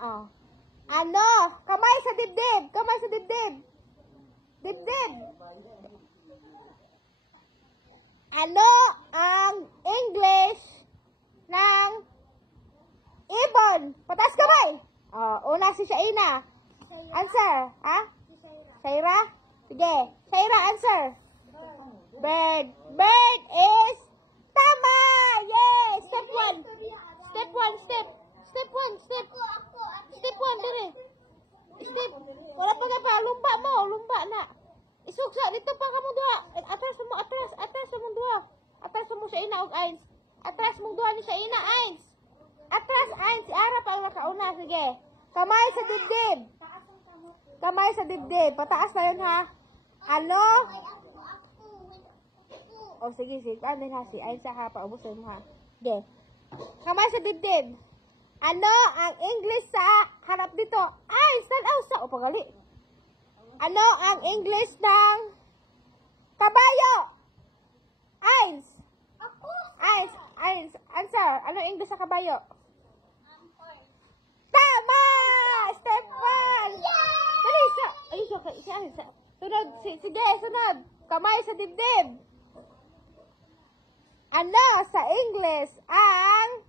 Oh. Ano? Kamay sa dibdib. Kamay sa dibdib. Dibdib. Ano ang English ng ibon? Pataas kamay. Oh, una si Shaina. Answer. Ha? Shaira? Sige. Shaira, answer. Bird. Bird is tama. Yes. Step 1. Step 1. Step. Step 1. Step. Step 1. Dire. Step. Wala pa nga pa. Lumba mo. Lumba na. Isuksa. Dito pa ka mo dua. Atras mo. Atras. Atras mo dua. Atras mo Shaina og Ains. Atras mo dua ni Shaina Ains. Atras Ains. Si Ara pa yung nakauna. Sige. Kamay sa dibdib. Kamay sa dibdib. Pataas na yun ha. Ano? O sige, sige. Ano din ha? Si Ains ha. Paubusin mo ha. Sige. Kamay sa dibdib. Ano ang English sa harap dito? Ains, tanaw sa. O pagali. Ano ang English ng kabayo? Ains. Ains. Ains. Answer. Ano ang English sa kabayo? Tama! Step 1! Dali, isa. Ay, isa. Sunod. Sige, sunod. Kamay sa dibdib. Ano sa English ang